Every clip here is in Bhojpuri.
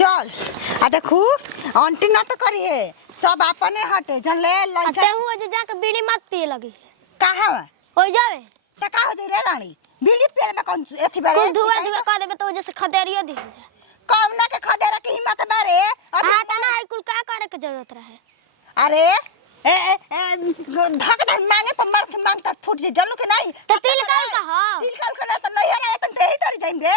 चल आ देखू आंटी न तो करिए सब अपने हटे जनले लइका हूं जे जाके बीड़ी मत पिए लगी कहां हो जावे त का हो रे रानी बीड़ी पिए में कौन एथी बारे धुआ धुआ कर देबे तो जैसे खदेरियो दी कौन ना के खदेरा की हिम्मत बारे हां त ना है कुल का करे के जरूरत रहे अरे धक धक मांगे पर मार के मांगता फूट जे जल्लू के नहीं तो तिल काल का हो तिल काल के तो नहीं है त देही तरी जाइन रे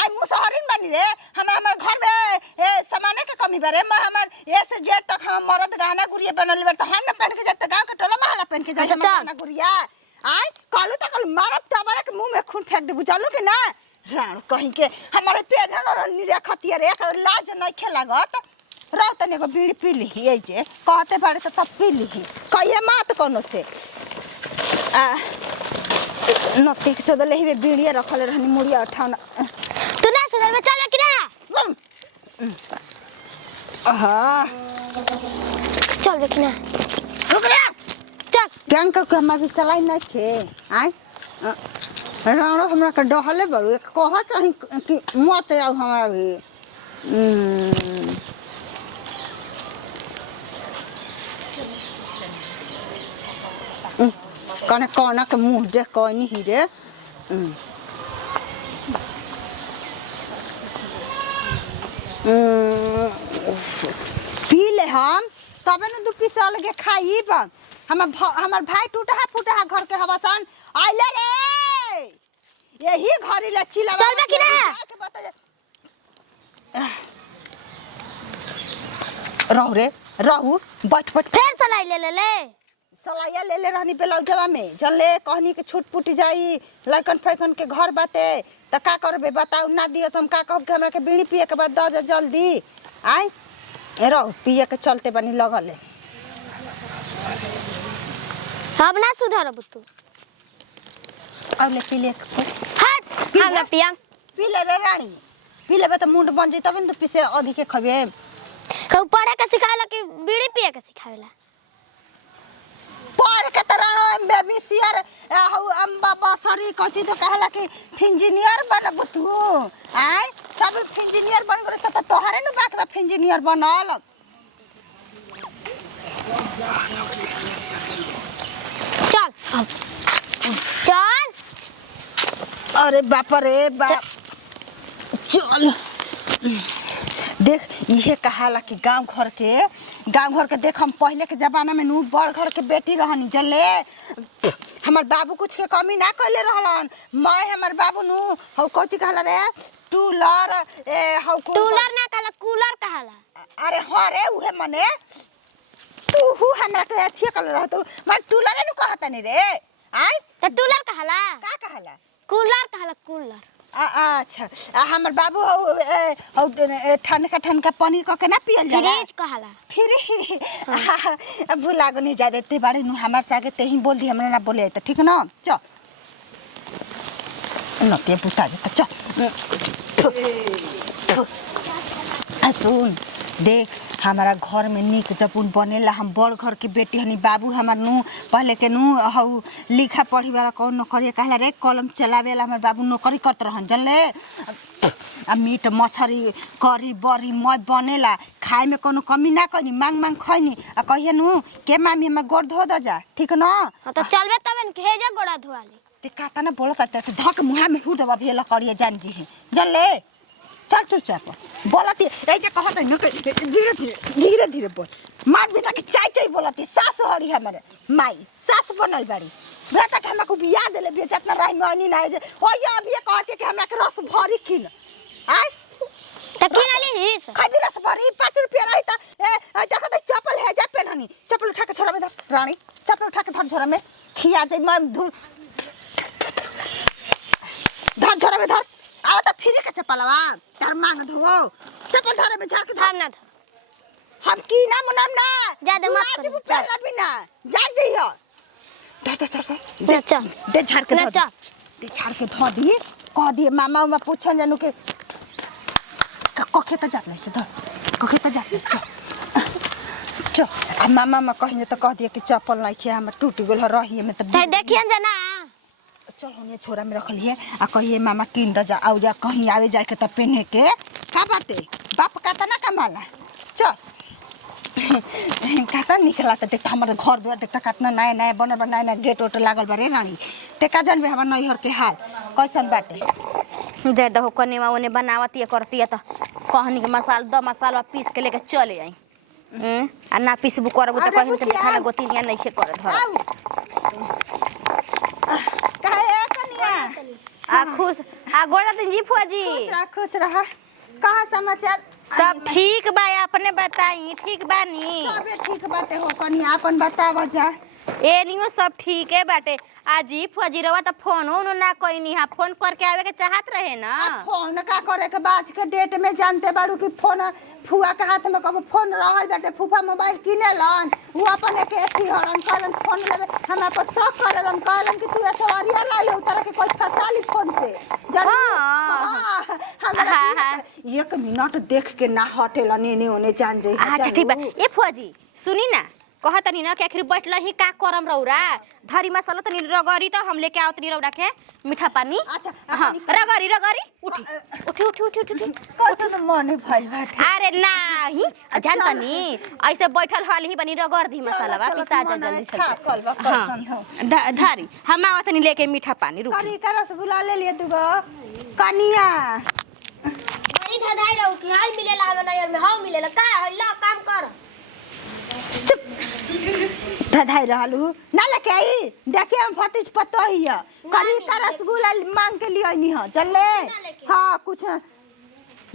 आई मुसहरिन बनी रे हमर घर में सामाने के कमी बारे मैं हमर ए से जेट तक हम मरद गहना गुड़िया बनल बे त हम न पहन के जाते गांव के टोला महला पहन के जाई हम गहना गुड़िया आई कालू तक मारत तबड़ा के मुंह में खून फेंक देबू चलू के ना राण कहीं के हमारे पेट न निरे खतिया रे लाज नहीं खेलागत रात तने को बीड़ी पी ली ए जे कहते बारे त तब पी ली कहिए मत कोनो से नती के चोदले ही बीड़िया रखले रहनी मुड़िया उठाना तू ना सुधर में चल कि ना हां चल बे कि ना रुक रे चल गैंग का हम भी सलाई नहीं थे आई राणो हमरा के डहले बड़ू एक कह कहीं कि मत आउ हमरा भी कने कोना के मुंह देख कोनी ही रे पी ले हम तबे न दू पीस अलगे खाईब हमर भाई टूटा फूटा घर के हवासन आइले रे यही घरी ले चिला चल बे कि ना रहू रे रहू बैठ फिर सलाई ले सलाइया ले रहनी बेलौजवा में जले कहनी के छूट पुट जाई लइकन फैकन के घर बाते त का करबे बताऊ ना दियो हम का कहब के हमरा के बीड़ी पिए के बाद द जल्दी आई रहो पिए के चलते बनी लगले अब ना सुधरब तू और ले पी ले हट हम ना पिया पी ले रे रानी पी लेबे त मुंड बन जाई तब न तो पीसे अधिक के खबे कब पढ़े के सिखाला कि बीड़ी पिए के सिखावेला पढ़ के तरह बेबी सियर अम्बा बसरी कची तो कहला कि इंजीनियर बनब तू आय सब इंजीनियर बन गरे त तोहरे न बाकबा इंजीनियर बनल चल चल अरे बाप रे बाप चल देख ये कहाला कि गांव घर के देख हम पहले के जमाना में नु बड़ घर के बेटी रहनी जले हमर बाबू कुछ के कमी ना कइले रहलन मैं हमर बाबू नु हौ कोची कहला रे टूलर हौ टूलर ना कहला कूलर कहला अरे हां रे उहे मने तू हमरा के अथिए कल रहतो मैं टूलर नु कहतनी रे आय त टूलर कहला का कहला कूलर कहला कूलर अच्छा हमर बाबू हौ ठनका पानी क के ना पियल जाला फ्रिज कहला फिर भूला गो नहीं जा देते बारे नु हमर सागे ते ही बोल दी हमरा ना बोले त ठीक ना चल नते पुता जे चल सुन देख हमारा घर में निक जब उन बनेला हम बड़ घर के बेटी हनी बाबू हमार नु पहले के नु हौ लिखा पढ़ी वाला कौन नौकरी कहला रे कलम चलावेला हमर बाबू नौकरी करत रहन जनले आ मीट मछरी करी बरी मत बनेला खाए में कोनो कमी ना कनी मांग खैनी आ कहिए नु के मामी हमर गोड़ धो द जा ठीक ना त चलबे तबन भेजा गोड़ा धोवाली ते काता ना बोलत त धक मुहा में हुर दबा भेला करिए जान जी जनले चल चुपचाप बोलती ए जे कहत न धीरे धीरे बोल मार बेटा के चाय बोलती सास हड़ी हमरे माई सास बनल बाड़ी बेटा के हमरा को बियाह देले बेटा इतना राई मानी ना जे होय अभी कहते कि हमरा के रस भरी किन आय त किनाली हिस खबी रस भरी 5 रुपया रही त ए देखो त चप्पल है जा पेनहनी चप्पल उठा के छोरा में धर रानी चप्पल उठा के धर छोरा में खिया जे मैं धर छोरा में धर आ त फिर के चप्पलवा तार मांग धोवो चप्पल धरे में झाड़ के धाम ना हम की ना मुनम ना ज्यादा मत कर चल बिना जा जइयो धर चल दे झाड़ के धर दे झाड़ के धो दी कह दिए मामा में पूछन जानू के कखे त जात से धर कखे त जात चल आ मामा में कहिने त कह दिए कि चप्पल नहीं खिया हम टूट गेल रही में त देखियन जना चल होने छोरा में रख लिए आ कहिए मामा किन द जा आउ जा कहीं आवे जाए के त पहने के का बाते बाप कहता ना कमाला चल कहता निकला तो देखता हमारे घर द्वार देखता कितना नया नया बनल बा नया नया गेट ओट लागल बा रे रानी ते का जानबे हमार नैहर के हाल कैसन बाटे ज्यादा हो कने ओने बनावत ये करती है तो कहनी के मसाला पीस के लेके चले आई आ ना पीसबू करबू तो कहीं के खाना गोतिनिया नहीं खे करे धर काहे कनिया आ खुश आ गोड़ा दिन जी फुआ जी खुश रहा कहाँ समाचार सब ठीक बा अपने बताई ठीक बानी सबे ठीक बाटे हो कनिया अपन बताव जा ए नियो सब ठीक है बाटे आजी फुआजी रवा तो फोन ना कोई हा फोन करके आवे के चाहत रहे ना फोन का करे के बाद के डेट में जानते बाड़ू कि फोन फुआ के हाथ में कब फोन रहल बाटे फूफा मोबाइल किने लन वो अपन एक एथी हरन कहलन फोन लेबे हमरा पर शक करलन कहलन कि तू ऐसे अरिया लाई उतर के कोई फसाली फोन से हमरा 1 मिनट देख के ना हटेला ने ओने जान जाई अच्छा ठीक बा ए फुआजी सुनी ना कहत नहीं ना कि आखिर बैठल ही का करम रौरा धरी मसाला तनी रगरी तो हम लेके आवतनी रौरा के मीठा पानी अच्छा हां रगरी उठी कैसे मन भइल बाटे अरे नाही जानता नी ऐसे बैठल हल ही बनी रगड़ दी मसाला बा पिसा जा जल्दी से कलवा कैसन हो धरी हम आवतनी लेके मीठा पानी रुक करी का रसगुल्ला ले लिए तू गो कनिया बड़ी धधाई रहू कि हाल मिलेला हम नजर में हाउ मिलेला का हल्ला काम कर धधाई रहलू ना लेके आई देखिए हम फतिज पतो ही है करी का रसगुल्ला मांग के लिए नहीं है चले हाँ कुछ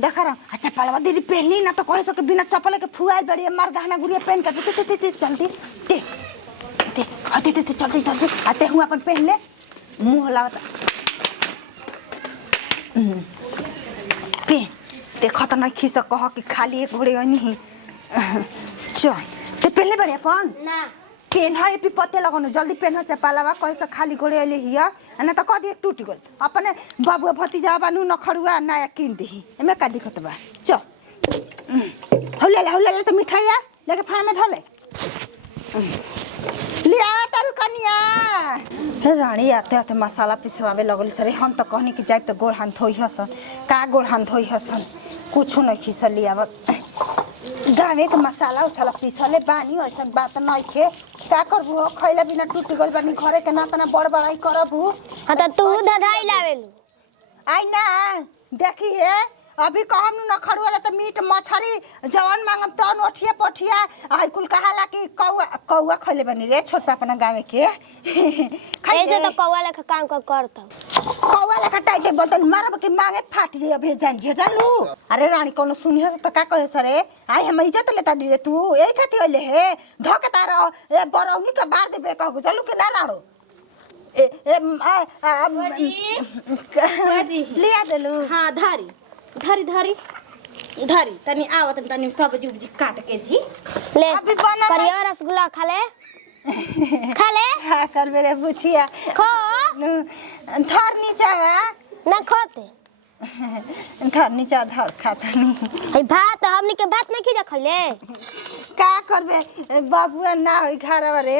देखा रहा अच्छा पलवा दीदी पहली ना तो कह सके बिना चप्पल के फुआल बड़ी मार गहना गुड़िया पहन कर ते जल्दी ते ते हटे ते जल्दी आते हूं अपन पहन ले मुंह लावता पे देखो तो नहीं खीस कह कि खाली एक घोड़े नहीं चल ते पहले बड़े अपन ना पेन है पी पत्ते लगानो जल्दी पेन हो चपालावा कैसे खाली गोड़े अले हिया ना तो कह दिए टूट गल अपने बाबू भतीजा बानू नखड़ुआ नया किन दही एमे का दिक्कत बा चल हौले तो मिठाइया लेके फाड़ में धले लिया तारू कनिया हे रानी आते आते मसाला पिसवावे लगल सरे हम तो कहनी कि जाब तो गोड़ हाथ धोई हसन का गोड़ हाथ धोई हसन कुछ नहीं खिसल लियावत गावे के मसाला उसाला पीसले बानी ऐसन बात नहीं थे का करबू खैला बिना टूट गल बानी घरे के ना तना बड़ बड़ाई करबू हां त तू धधाई लावेलू आई ना देखी है अभी कहम न खड़ुआ त मीट मछरी जवन मांगम त नोठिया पोठिया आई कुल कहाला कि कौआ खैले बानी रे छोटपा अपना गावे के ऐसे तो कौवा लेखा काम करता कौआ लेखा टाइटे बोलतन मारब के मांगे फाट जे अभी जान जे जानलू अरे रानी कोनो सुनियो त का कहे सरे आई हम इज्जत लेता दी रे तू एई खाती होले हे धके तार ए बरौनी के बार देबे कहू चलू के ना लाड़ो लिया देलू हां धरी तनी आवत तनी सब्जी उब्जी काट के जी ले अभी बना करिया रसगुल्ला खा ले हाँ करबे रे बुचिया खो धर नीचा ना खोते धर नीचा धर खाता नहीं ए भात हमनी के भात नहीं खिजा खले का करबे बाबुआ ना होई घर रे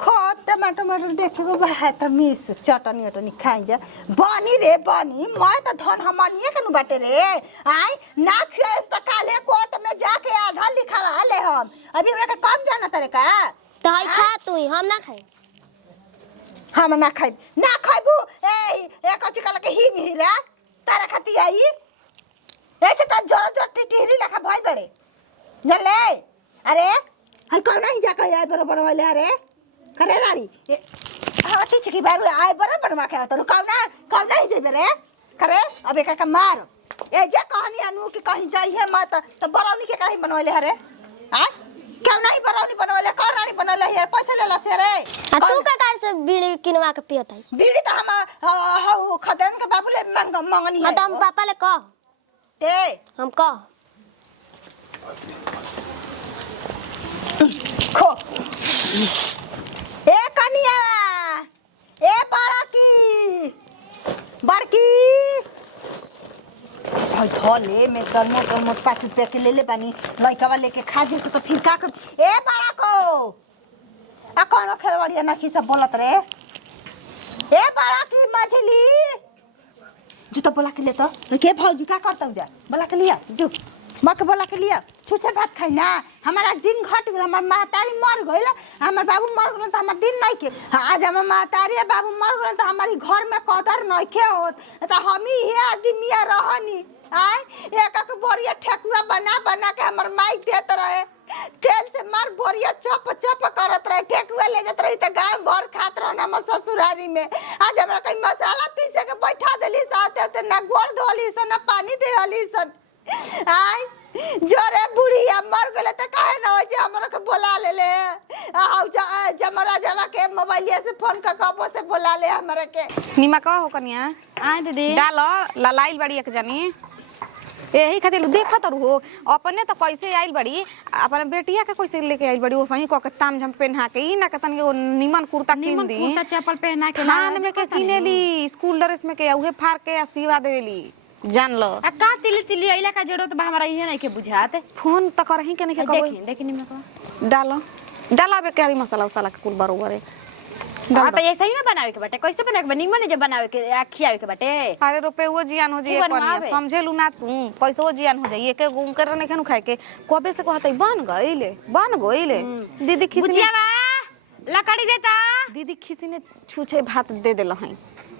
खट टमाटर देखे को बात मिस चटनी वटनी खाई जा बनी रे बनी मैं तो धन हमनिए के नु बाटे रे आई ना खियास त काले कोर्ट में जाके आधा लिखावा ले हम अभी हमरा के कम जाना तरे का तो हई खा तू हम ना खाई हम ना खाइबू ए कच्ची कल के ही हीरा तारा खाती आई ऐसे तो जोर टिटहरी लखा भाई बड़े जानले अरे हई कौन नहीं जाके आई बरोबर वाले अरे करे रानी हाँ ठीक की बारू आए बराबर में क्या तो कौन नहीं जेबे रे करे अब एक का मार ए जे कहानी अनु की कहीं जाई है मत तो बरौनी के कहीं बनवाले हरे हां क्यों नहीं बरौनी बनवाले कौन रानी बनवाले है पैसे लेला से रे आ तू का कार से बीड़ी किनवा के पियत है बीड़ी तो हम खदन के बाबू ले मांगनी है हां तो हम पापा ले कह ते हम कह खो ए कनिया ए बड़की भाई धोले में तरमो 5 रुपया के ले ले बानी लइकावा लेके खा जे तो फिर का ए बड़ा को आ कोनो खेलवाड़िया नखी सब बोलत रे ए बड़ा की मछली जो तो बोला के ले तो के भौजी का करतौ जा बोला के लिया जो मक बोला के लिए छुछे भात खाई ना हमारा दिन घट गेल हमर महतारी मर गइल हमर बाबू मर गेल त हमर दिन नहीं के आज हमर महतारी बाबू मर गेल त हमारी घर में कदर नहीं के होत त हम ही हे आदमी रहनी आय एक एक बोरिया ठेकुआ बना बना के हमर माई देत रहे तेल से मार बोरिया चप चप करत रहे ठेकुआ ले जत रही त गांव भर खात रह हम ससुरारी में आज हमरा कई मसाला पीसे के बैठा देली साथे त ना गोड़ धोली सन ना पानी देली सन आय जोरे बुढ़िया मर गले त काहे ना होय जे हमरा के बोला ले आउ जमरा जमा के मोबाइलिया से फोन का कबो से बोला ले हमरा के निमा का हो कनिया आ दीदी डाल लाइल बड़ी एक जनी यही खातिर देखत रहो अपने तो कैसे आइल बड़ी अपन बेटिया के कैसे लेके आइल बड़ी ओसही क के ताम झम पहना के ई ना के तनी निमन कुर्ता किन दी कुर्ता चप्पल पहना के खान में के किनेली स्कूल ड्रेस में के उहे फाड़ के आशीर्वाद देवेली जान लो आ का तिली तिली आइला का जरूरत बा हमरा इहे नहीं के बुझात फोन त करही के नहीं के देखी देखी निमन का डालो डालाबे के मसाला उसाला के कुल बरोबर है हां त ऐसे ही ना बनावे के बाटे कैसे बनावे के बा निमन जे बनावे के खियावे के बाटे अरे रुपए वो जियान हो जाए कनिया समझेलू ना तू पैसो जियान हो जाए एके गुम कर नहीं खनु खाए के कबे से कहतई बन गइले दीदी खिसी बुझिया बा लकड़ी देता दीदी खिसी ने छुछे भात दे देल हई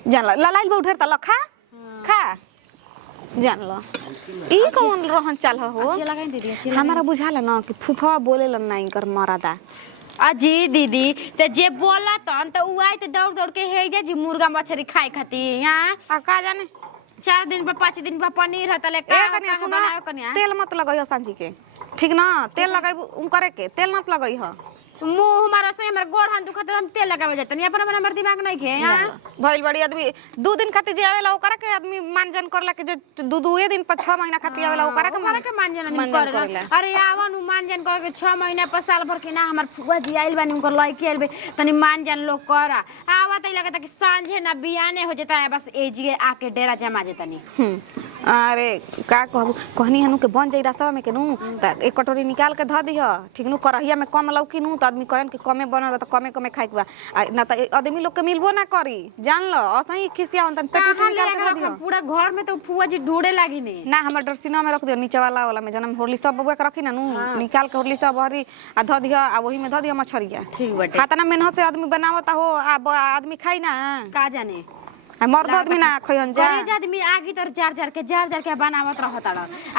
जान ला लाइल बा उधर त लखा खा जान लो ई कौन रहन चाल हो अच्छी लगाई दीदी हमारा बुझाला ना कि फुफा बोलेला नहीं कर मरादा अजी दीदी ते जे बोला तन त उ आई त दौड़ दौड़ के हे जे जी मुर्गा मछली खाए खाती हां आ का जाने 4 दिन पर 5 दिन पर पनीर ह तले का कनिया सुना बनावे कनिया तेल मत लगाइयो सांझी के ठीक ना तेल लगाई उ करे के तेल मत लगाई ह मुंह हमारा से हमर गोड़ हाथ दुखत हम तेल लगावे जतनी अपन हमर दिमाग नहीं खे हां भइल बड़ी आदमी 2 दिन खातिर जे आवेला ओकरा के आदमी मानजन करला के जे 2 दिन पर 6 महीना खातिर आवेला ओकरा के मानजन नहीं करेला अरे आवन मानजन कर के 6 महीना पर साल भर के ना हमर फुआ जी आइल बानी उनकर लइके आइल बे तनी मानजन लोग करा आवत लगता कि सांझे ना बियाने हो जता है बस एजिए आके डेरा जमा जतनी अरे का कहबू कहनी हनु के बन जाई रसवा में के नु त एक कटोरी निकाल के ध दिह ठीक नु करहिया में कम लौकी नु त आदमी कहन के कमे बनल त कमे कमे खाइ के बा ना त आदमी लोग के मिलबो ना करी जान लो असही खिसिया हन त पेट निकाल के ध दिह पूरा घर में तो फुआ जी ढूंढे लागी ने ना हमर डरसिना में रख दियो नीचे वाला में जनम होरली सब बबुआ के रखी ना नु निकाल के होरली सब हरी आ ध दिह आ वही में ध दिह मछरिया ठीक बाटे हातना मेहनत से आदमी बनावता हो आ आदमी खाई ना का जाने मर्द आदमी ना खइहन जा करे आदमी आगी तर जार के बनावत रहत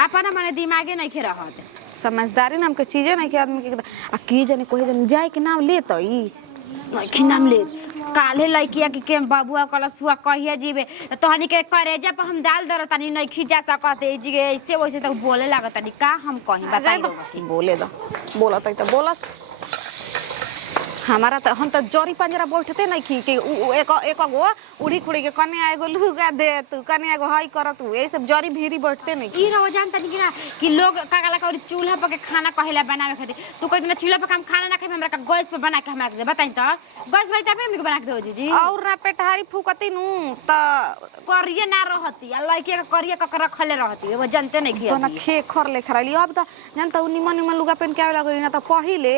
अपन माने दिमागे नहीं खे रहत समझदारी नाम के चीजें नहीं के आदमी के आ की जाने कोई जन जाए के नाम ले त ई की नाम ले काले लइकिया के बाबुआ कलस फुआ कहिए जीवे तोहनी के करेजा पर हम डाल दर तनी नहीं खिजा सकते जी ऐसे वैसे तक बोले लागत तनी का हम कहीं बताई बोले द बोलत त बोलत हमारा त हम त जरी पंजरा बैठते नहीं खी के एक गो उड़ी खुड़ी के कने आएगो लुगा दे तू कने आएगो हई कर तू ए सब जरी भीरी बैठते नहीं ई रहो जानता नहीं कि लोग कागला का चूल्हा पर के खाना कहेला बनावे खातिर तू कहत ना चूल्हा पर हम खाना ना खाए हमरा का गैस पर बना के हमरा दे बताई त गैस रही तब हमके बना के दो जी और ना पेटहारी फूकती नु त करिए ना रहती आ लइके करिए क रखले रहती वो जानते नहीं कि तो ना खे खर ले खराली अब त जानता उ निमन निमन लुगा पहन के आवे लागल ना त पहिले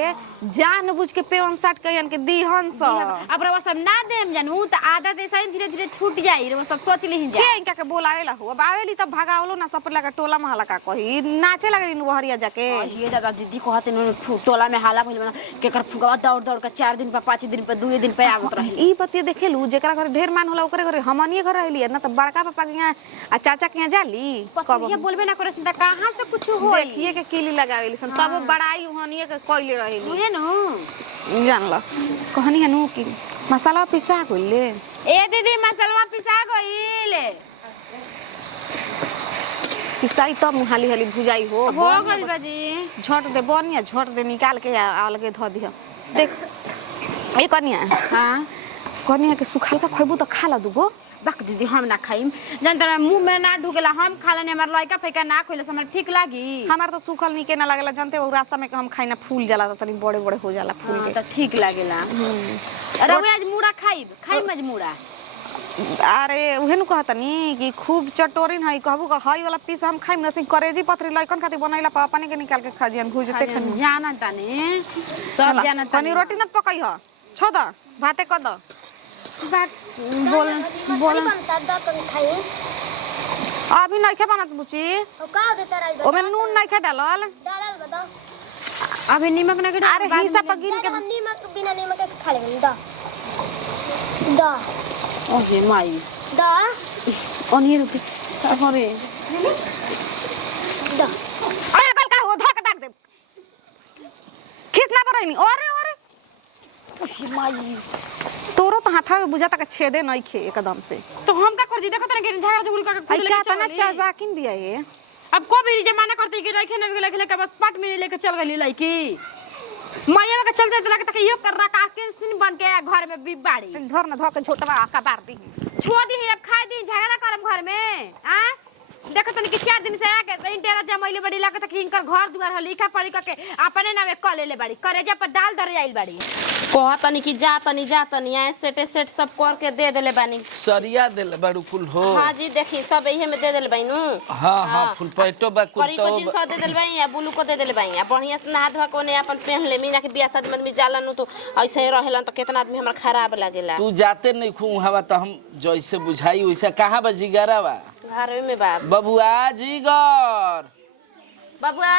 जान बुझ के पेवन साट कहन के दीहन स अब वो सब ना देम जानू त आदत ऐसा धीरे धीरे छूट जाई वो सब सोच ली जा के इनका के बोलावेला हो अब आवेली त भगावलो ना सब लगा टोला महला का कही नाचे लगली नु हरिया जाके ये दादा दीदी कहते न टोला में हाला भइल बना केकर फुगवा दौड़ दौड़ के 4 दिन पर 5 दिन पर 2 दिन पे आवत रही ई बतिया देखेलू जेकरा घर ढेर मान होला ओकरे घरे हमनिए घर रहली ना त बड़का पापा के यहाँ आ चाचा के यहाँ जाली कब ये बोलबे ना करे त कहां से कुछ होई देखिए के किली लगावेली सन तब बड़ाई हनिए के कइले रहेली ये नु जान ल कहनी हनु कि मसाला पिसा गइले ए दीदी मसाला पिसा गइल पिसाई तब हाली हाली भुजाई हो गइल बाजी झट दे बनिया झट दे निकाल के अलगे ध दिह देख ए कनिया हां कनिया के सुखाल का खइबू त खा ला दुगो बाक दीदी हम ना खाइम जानत मुंह में ना ढुकेला हम खालाने हमर लइका फेका ना खइले से हमरा ठीक लागी हमार तो सुखल निके ना लागेला जानते वो रास्ता में हम खाई ना फूल जाला त तनी बड़े बड़े हो जाला फूल के त ठीक लागेला अरे वो आज मुड़ा खाइम आज मुड़ा अरे उहे नु कहतनी कि खूब चटोरिन है कहबू का हई वाला पीस हम खाइम न से करेजी पथरी लइकन खातिर बनैला पानी के निकाल के खा जियन भुजते खनी जाना तनी सब जाना तनी रोटी न पकई ह छो द भाते क द बात बोल बनता द तन खाई अभी नहीं खे बनत बुची और का देता रही ओमे नून नहीं खे डालल डालल बता अभी नीमक ना के अरे हिस्सा पर गिन के हम नीमक बिना नीमक के खा लेंगे दा दा ओहे माई दा ओनिए रुपी अरे दा अरे कल का हो धक धक दे खींचना पड़ेनी अरे अरे ओही माई तोरो तो हाथा में बुझा तक छेदे नहीं खे एकदम से तो हम का कर जी देखत ना के झागा झुगड़ी का आई का तना चाबाकिन भी है ये अब को भी जमाना करते कि रखे ना लेके लेके बस पट में लेके चल गई लड़की माया का चलते तो लगता कि यो कर रहा के सिन बन के घर में बिबाड़ी धर न धक छोटवा आका बार दी छोड़ दी है अब खा दी झगड़ा करम घर में आ देखो तनी कि 4 दिन से आके सही डेरा जमैले बड़ी लागत कि इनकर घर दुआर ह लिखा पड़ी के अपने नामे क लेले बड़ी करेजा पर दाल धरे आइल बड़ी कह तनी कि जा तनी आए सेट सब कर के दे देले बानी सरिया देले बड़ू फुल हो। हां जी देखी सब एहे में दे देले बानी नु। हां फुल पैटो बा करी कुर्तो को जींस दे देले बानी या ब्लू को दे देले बानी बढ़िया से नहा धोआ कोने अपन पहन ले मीना के बियाह शादी में जाला नु तो ऐसे ही रहेलन तो कितना आदमी हमरा खराब लागेला। तू जाते नहीं खू हवा तो हम जैसे बुझाई वैसा कहां बा जिगरा बा घर में बाप बबुआ जिगर बबुआ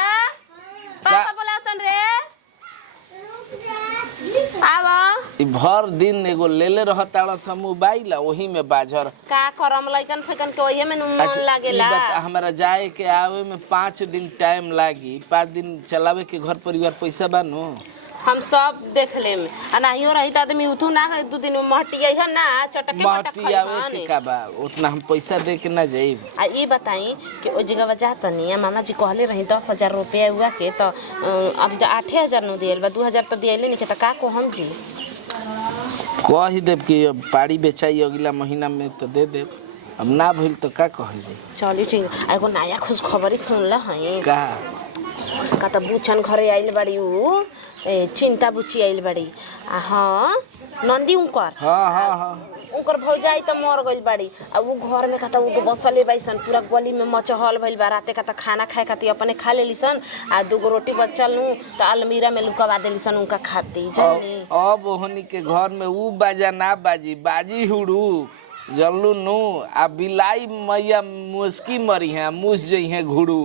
पापा बोलाओ तन रे आवा ई भर दिन एगो लेले रहताड़ा स मोबाइल वही में बाजर का करम लइकन फेकन के ओही में मन लागेला। हमरा जाए के आवे में 5 दिन टाइम लागी 5 दिन चलावे के घर परिवार पैसा बानो हम सब देख लेम आ नाहियो रही त आदमी उठू ना 2 दिन में महटिया है ना चटके मटक महटी आवे के का बा उतना हम पैसा दे के ना जाइब। आ ई बताई कि ओ जगह जा तनी मामा जी कहले रही 10,000 रुपया हुआ के तो अभी तो 8,000 नु दियल बा 2,000 तो दियले नहीं के त का को हम जी कह ही देब कि पाड़ी बेचाई अगला महीना में तो दे देब अब ना भइल तो का कहल जाई। चली ठीक एगो नया खुश खबरी सुनला हई का का त बुचन घरे आइल बड़ी उ चिंता बुची आइल बड़ी आ हां नंदी उनकर हां उनकर भौजाई त मर गइल बाड़ी आ उ घर में कहता उ बसले बाइसन पूरा गली में मचहल भइल बा राते कहता खाना खाए खाती अपने खा लेलिसन आ 2 रोटी बचल नु त अलमीरा में लुकवा देलिसन उनका खाती जानी। अब ओहनी के घर में उ बाजा ना बाजी हुड़ू जल्लू नु आ बिलाई मैया मुस्की मरी है मुस जई है घुड़ू।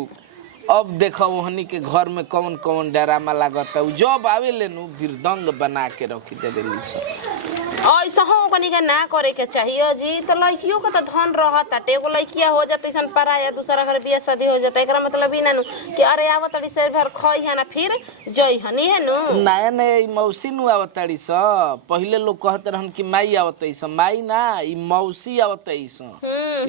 अब देखो ओहनी के घर में कौन कौन ड्रामा लागत है जब आवे ले नु बिरदंग बना के रखी देली सब ऐसा हो कनी के ना करे के चाहिए जी तो लड़कियों का तो धन रहता एगो लड़किया हो जाते सन पराया दूसरा घर बियाह शादी हो जाता एकरा मतलब ही ना नु कि अरे आवत तड़ी से भर खई है ना फिर जई हनी है नु नया नया ई मौसी नु आवताड़ी स पहिले लोग कहत रहन कि माई आवतई स माई ना ई मौसी आवतई स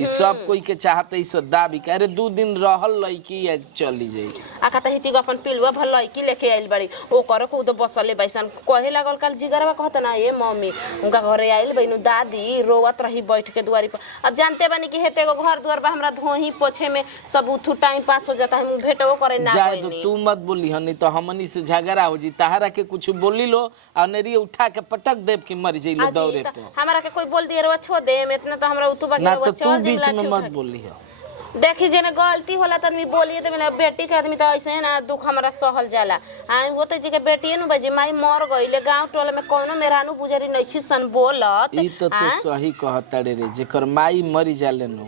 ई सब कोई के चाहतई स दाबी के अरे 2 दिन रहल लड़की चली जाई आ कहता हिती को अपन पिलुआ भल लड़की लेके आइल बड़ी ओ करे को उद बसले बैसन कहे लागल कल जिगरवा कहत ना ये मम्मी उनका घरे आइल बइनु दादी रोवत रही बैठ के दुआरी पर। अब जानते बानी कि हेते को घर दुआर बा हमरा धोही पोछे में सब उठू टाइम पास हो जाता हम भेटो करे ना जाए तो तू मत बोली हनी तो हमनी से झगड़ा हो जी तहरा के कुछ बोली लो आ नेरी उठा के पटक देब कि मर जइले दौरे पे हमरा के कोई बोल दिए रो छोड़ दे इतना तो हमरा उतु बाकी रो चल जी बीच में मत बोली हो देखी जेने गलती होला त आदमी बोलिए त मेरा बेटी के आदमी त ऐसे है ना दुख हमरा सहल जाला आ होते जी के बेटी नु बजी माई मर गइले गांव टोला में कोनो मेहरानू बुजरी नइखी सन बोलत ई तो सही कहता रे जेकर माई मरी जाले नु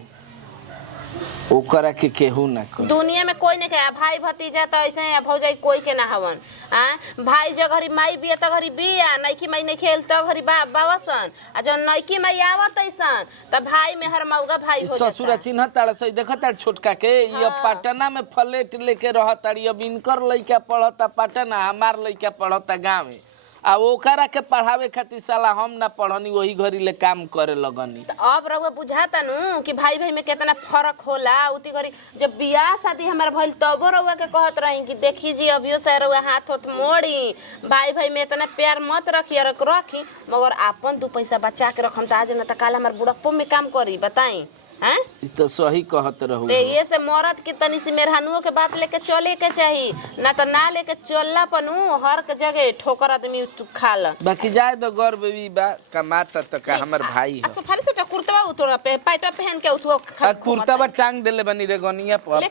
ओकरा के केहू ना कर दुनिया में कोई नहीं कहे भाई भतीजा तो ऐसे भौजाई कोई के ना हवन आ भाई जगहरी माई बिया त घरी बिया नइकी माई नहीं खेल त घरी बावसन आ जब नइकी माई आवत ऐसन त भाई में हर मौगा भाई हो जाता ससुरा चिन्ह ताड़ सही देखता छोटका के ये पटना में फ्लैट लेके रहताड़ी अब इनकर लइका पढ़ता पटना हमार लइका पढ़ता गांव में आ ओकरा के पढ़ावे खातिर साला हम ना पढ़नी वही घरी ले काम करे लगनी अब रउआ बुझाता नु कि भाई भाई में कितना फर्क होला उती घरी जब बियाह शादी हमार भइल तब रउआ के कहत रही कि देखी जी अभियो से रउआ हाथ होत मोड़ी भाई भाई में इतना प्यार मत रखी रखी मगर आपन 2 पैसा बचा के रखम त आज न त काल हमार बुढ़प्पो में काम करी बताई हैं ई तो सही कहत रहू ते ये से मरद के तनी से मेहरानुओं के बात लेके चले के चाहिए ना तो ना लेके चलला पनु हर के जगह ठोकर आदमी खाला बाकी जाए तो गौर बेबी बा कमाता तो का हमर भाई है सुफारी से कुर्ता उतरा पे पैटवा पहन के उठो कुर्ता बा टांग देले बनी रे गनिया पर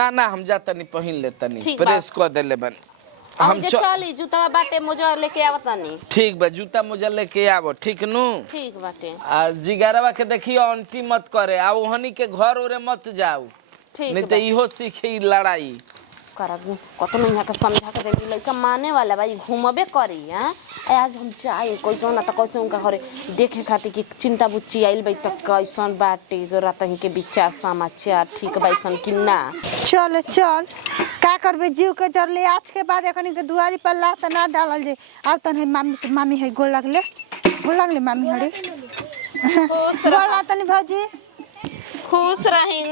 ना ना हम जा तनी पहिन ले तनी प्रेस कर देले बनी हम जे चली जूता बाटे मोजा लेके आवतानी। ठीक बा, जूता मोजा लेके आवो, ठीक नु? ठीक बाटे। आ जिगरवा के देखियो अंती मत करे, आ ओहनी के घर ओरे मत जाओ, ठीक नहीं तो इहो सीखी लड़ाई। करब कतो नहीं यहाँ के समझा के देनी लइका माने वाला भाई घूमबे करी। हां आज हम जाए कोई जोना त कैसे उनका घरे देखे खातिर कि चिंता बुच्ची आइल बई त कैसन बाटे रातही के विचार समाचार ठीक बैसन कि ना। चल चल का करबे जीव के जरले आज के बाद एखनी के दुआरी पर लात ना डालल जे। अब तन मामी से मामी है गोल लगले मामी हड़े खुश बोला तनी भौजी खुश रही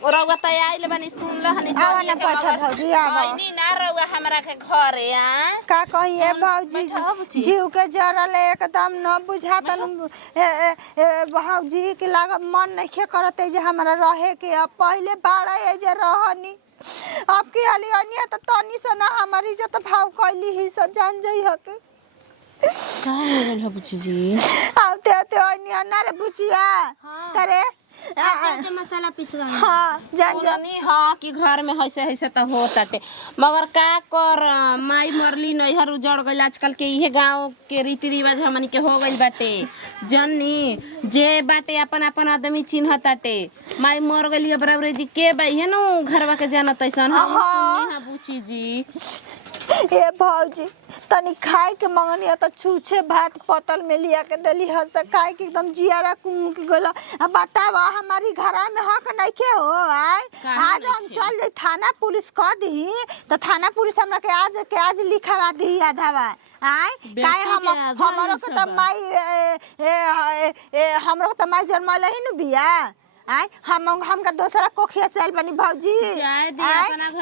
रउआ त आइल बानी सुन ल हनी आवा ना बैठा भौजी आवा नहीं ना रउआ हमरा के घरे आ का कहिए भौजी जीव के जरल एकदम न बुझातन भौजी के लाग मन नहीं करते जे हमरा रहे के। अब पहले बाड़ा ए जे रहनी अब की हली अनिया त तनी से ना हमारी इज्जत भाव कैली ही सब जान जई हके का हो बुची जी आवते अनिया ना रे बुचिया करे के मसाला पिसवा। हाँ जान जानी हाँ कि घर में हैसे हैसे तो हो ताटे मगर का कर माई मरली नैहर उजड़ गइल। आजकल के इहे गांव के रीति रिवाज हमन के हो गइल बाटे जन्नी जे बाटे अपन अपन आदमी चिन्ह ताटे। माई मर गइली अब रउरे जी के बा इहे नु घरवा के जानत ऐसन हम सुननी हां बुची जी। ए भौजी तनी खाए के मंगनी त छूछे भात पतल में लिया के देली हस खाए के एकदम जियारा कुम के गला। अब बतावा हमारी घरा में हक नइखे हो आय आज हम चल जाई थाना पुलिस क दी त थाना पुलिस हमरा के आज लिखवा दी आधावा आय काहे हमरो के त माई हमरो त माई जन्मले ही न बिया आय हमका दूसरा कोखिया से आइल बनी भौजी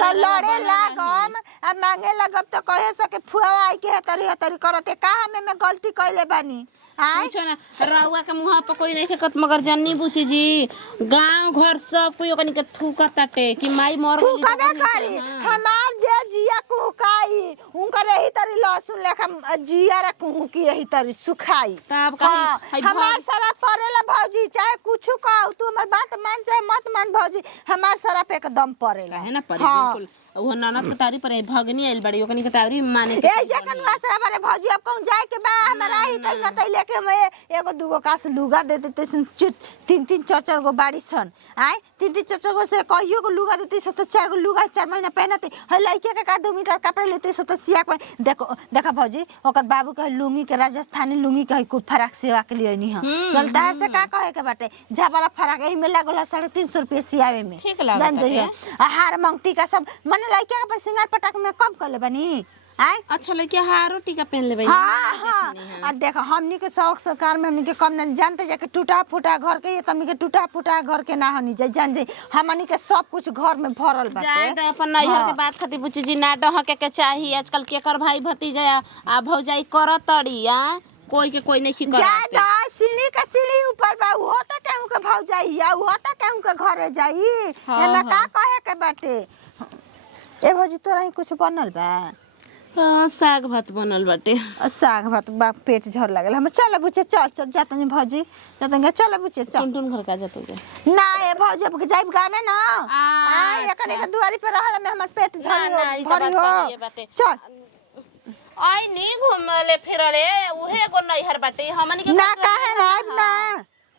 तो लड़े लागम अब मांगे लगब तो कहे सके फुआ आई के तरी करते का हमें में गलती कइले बानी आय पूछो ना रउआ के मुंह पर कोई नहीं सकत मगर जन्नी बुची जी गांव घर सब कोई ओकनी के थूकत ताटे कि माई मर गइली थूकबे करी हमार जे जिया कुकाई उनका रही तरी लहसुन लेखा जिया रे कुकी यही तरी सुखाई तब कहीं हमार सारा परेला भौजी चाहे कुछ कहू तू हमर बात मान चाहे मत मान भौजी हमार सारा पे एकदम परेला है ना परे बिल्कुल वो ननद के तारी पर भगनी आइल बड़ी ओकनी के तारी माने के ए जकन वासरा बारे भौजी अब कहूं जाए के बा हमरा ही तई न तई लेके मैं एगो दूगो कास लुगा दे देते तीन तीन चार चार गो बाड़ी सन आय तीन तीन चार चार गो से कहियो गो लुगा देते सो तो चार गो लुगा 4 महीना पहनते है लइके के का 2 मीटर कपड़ा लेते सो तो सियाक में देखा भौजी ओकर बाबू के लुंगी के राजस्थानी लुंगी के कुल फराक सेवा के लिए नहीं है गलतार से का कहे के बाटे झावाला फराक एही में लागल 350 रुपया सियावे में ठीक लागत है हार मंगटी का सब मन लइके के सिंगार पटाक में कम कर ले बनी आय अच्छा लइके हारो टीका पहन ले भाई हां आ देखो हमनी के शौक सरकार में हमनी के कम नहीं जानते जाके टूटा फूटा घर के ये तमनी के टूटा फूटा घर के ना होनी जाय जान जाय हमनी के सब कुछ घर में भरल बाटे जाय त अपन नैहर के बात खातिर बुची जी ना डहके के चाहिए आजकल केकर भाई भतीजा आ भौजाई करत तड़ी आ कोई के कोई नहीं करत जाय द सीढ़ी के सीढ़ी ऊपर बा हो त केहू के भौजाई या हो त केहू के घरे जाई एमे का कहे के बाटे ए भौजी तोरा ही कुछ बनल बा साग भात बनल बाटे साग भात बा पेट झर लागल हम चल बुचे चल जातनी भौजी जातनी चल बुचे चल टुन घर का जतो ना ए भौजी अब जाइब गाँव में ना आ एकने के दुआरी पे रहल में हमर पेट झरी भरी हो चल आई नी घुमले फिरले उहे गो नैहर बाटे हमनी के ना काहे ना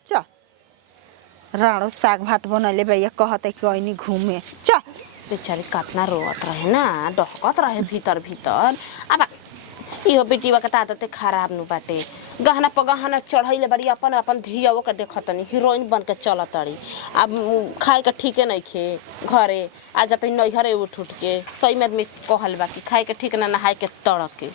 चल राणो साग भात बनले भैया कहते कि ओइनी घूमे चल बेचारी कतना रोत रहे ना डहकत रहे भीतर अब इहो बेटीवा के आदत खराब नु बाटे गहना पर गहना चढ़ैले बड़ी अपन अपन धियाओ के देखतनी हीरोइन बन के चलतड़ी अब खाए के ठीके नहीं खे घरे आ जाते नैहरे उठ के सही में आदमी कहल बा कि खाए के ठीक ना नहाए के तड़के